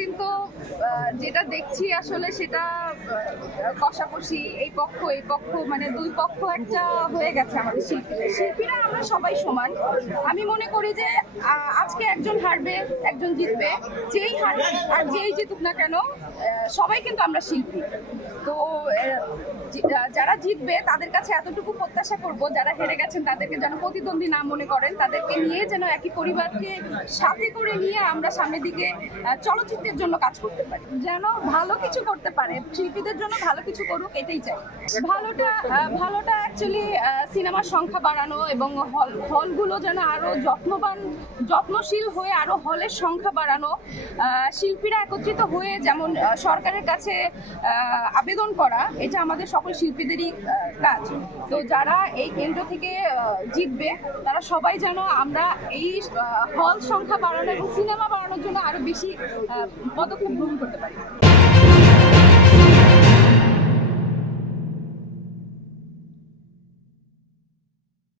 এতদিন তো যেটা দেখছি আসলে সেটা কষাকষি, এই পক্ষ মানে দুই পক্ষ একটা হয়ে গেছে আমাদের শিল্পীরা আমরা সবাই সমান। আমি মনে করি যে আজকে একজন হারবে, একজন জিতবে, যেই হারবে আর যেই জিতুক না কেন সবাই কিন্তু আমরা শিল্পী। তো যারা জিতবে তাদের কাছে এতটুকু প্রত্যাশা করব, যারা হেরে গেছেন তাদেরকে যেন প্রতিদ্বন্দ্বী না মনে করেন, তাদেরকে নিয়ে যেন একই পরিবারকে সাথে করে নিয়ে আমরা সামনের দিকে চলচ্চিত্রের জন্য কাজ করতে পারি, যেন ভালো কিছু করতে পারে, শিল্পীদের জন্য ভালো কিছু করুক, এটাই চাই। ভালোটা অ্যাকচুয়ালি সিনেমার সংখ্যা বাড়ানো এবং হলগুলো যেন আরো যত্নশীল হয়ে আরো হলের সংখ্যা বাড়ানো, শিল্পীরা একত্রিত হয়ে যেমন সরকারের কাছে আবেদন করা, এটা আমাদের সকল শিল্পীদেরই কাজ। তো যারা এই কেন্দ্র থেকে জিতবে তারা সবাই যেন আমরা এই হল সংখ্যা বাড়ানো এবং সিনেমা বাড়ানোর জন্য আরো বেশি পদক্ষেপ গ্রহণ করতে পারি।